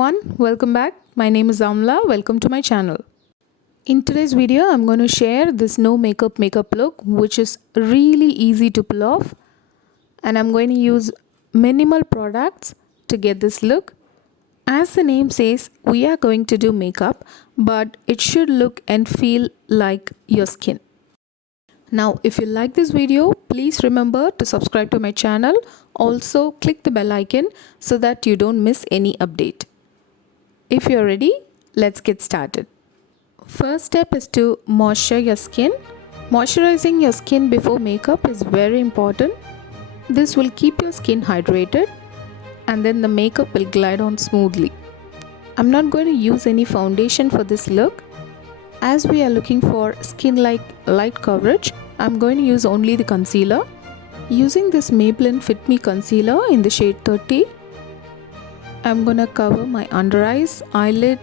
everyone, welcome back. My name is Amala. Welcome to my channel. In today's video, I'm going to share this no makeup look which is really easy to pull off, and I'm going to use minimal products to get this look. As the name says, we are going to do makeup, but it should look and feel like your skin. Now, if you like this video, please remember to subscribe to my channel. Also, click the bell icon so that you don't miss any update. If you're ready, let's get started. First step is to moisture your skin. Moisturizing your skin before makeup is very important. This will keep your skin hydrated and then the makeup will glide on smoothly. I'm not going to use any foundation for this look. As we are looking for skin-like light coverage, I'm going to use only the concealer. Using this Maybelline Fit Me concealer in the shade 30, I'm going to cover my under eyes, eyelid,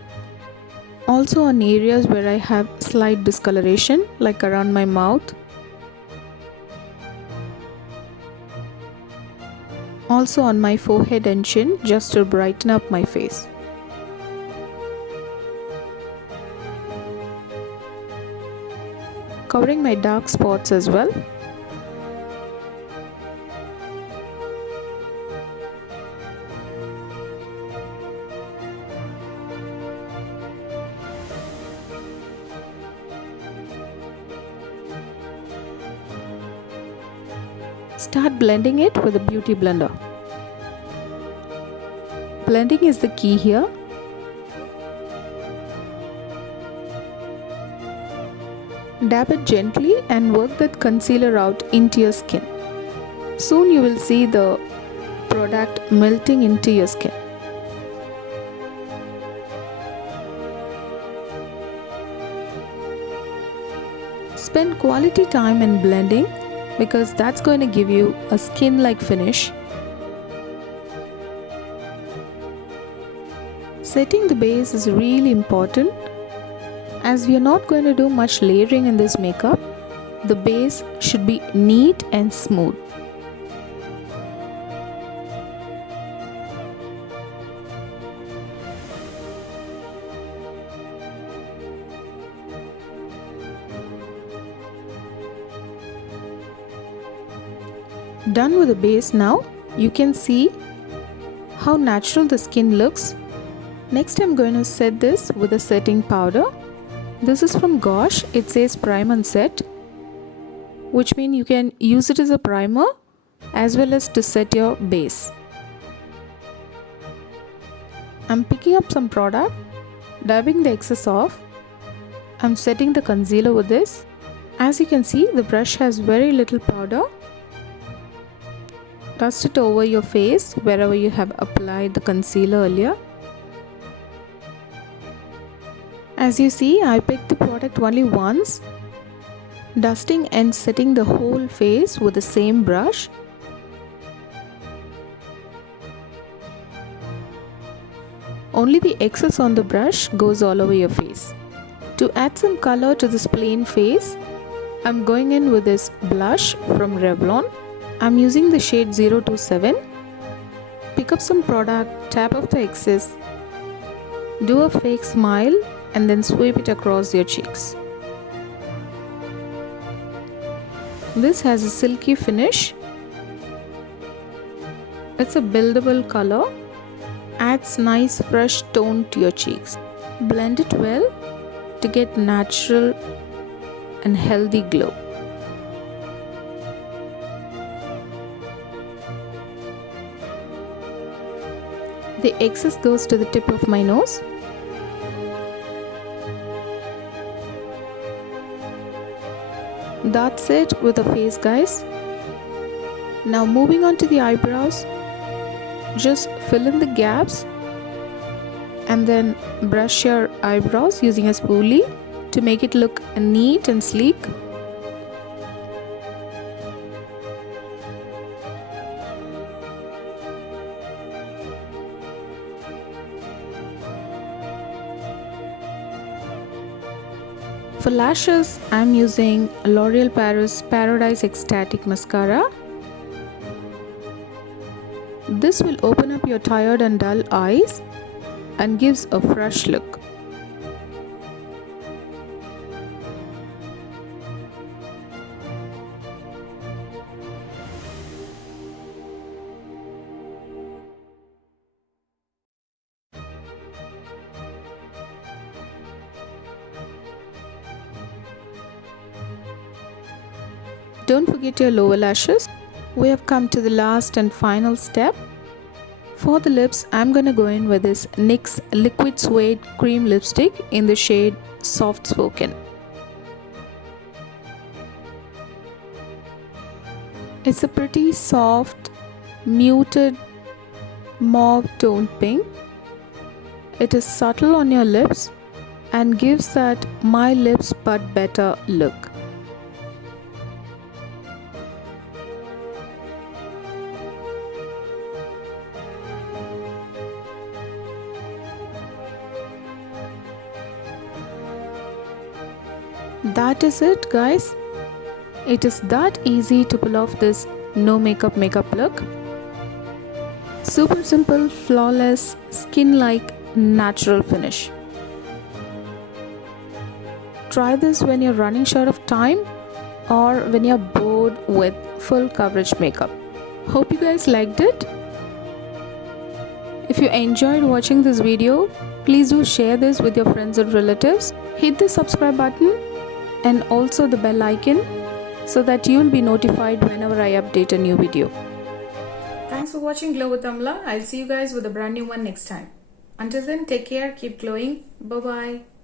also on areas where I have slight discoloration like around my mouth. Also on my forehead and chin just to brighten up my face. Covering my dark spots as well. Start blending it with a beauty blender. Blending is the key here. Dab it gently and work that concealer out into your skin. Soon you will see the product melting into your skin. Spend quality time in blending because that's going to give you a skin-like finish. Setting the base is really important. As we are not going to do much layering in this makeup, the base should be neat and smooth. Done with the base now, you can see how natural the skin looks. Next, I'm going to set this with a setting powder. This is from Gosh. It says prime and set, which means you can use it as a primer as well as to set your base. I'm picking up some product, dabbing the excess off. I'm setting the concealer with this. As you can see, the brush has very little powder. Dust it over your face wherever you have applied the concealer earlier. As you see, I picked the product only once, dusting and setting the whole face with the same brush. Only the excess on the brush goes all over your face. To add some color to this plain face, I'm going in with this blush from Revlon. I'm using the shade 027. Pick up some product, tap off the excess, do a fake smile and then sweep it across your cheeks. This has a silky finish. It's a buildable color, adds nice fresh tone to your cheeks. Blend it well to get natural and healthy glow. The excess goes to the tip of my nose. That's it with the face, guys. Now moving on to the eyebrows, just fill in the gaps and then brush your eyebrows using a spoolie to make it look neat and sleek. For lashes, I'm using L'Oreal Paris Paradise Extatic Mascara. This will open up your tired and dull eyes and gives a fresh look. Don't forget your lower lashes. We have come to the last and final step. For the lips, I'm gonna go in with this NYX Liquid Suede Cream Lipstick in the shade Soft Spoken. It's a pretty soft, muted mauve toned pink. It is subtle on your lips and gives that my lips but better look. That is it, guys. It is that easy to pull off this no makeup look. Super simple, flawless, skin-like, natural finish. Try this when you're running short of time or when you're bored with full coverage makeup. Hope you guys liked it. If you enjoyed watching this video, please do share this with your friends and relatives. Hit the subscribe button and also the bell icon so that you will be notified whenever I update a new video. Thanks for watching Glow with Amala. I'll see you guys with a brand new one next time. Until then, take care, keep glowing. Bye bye.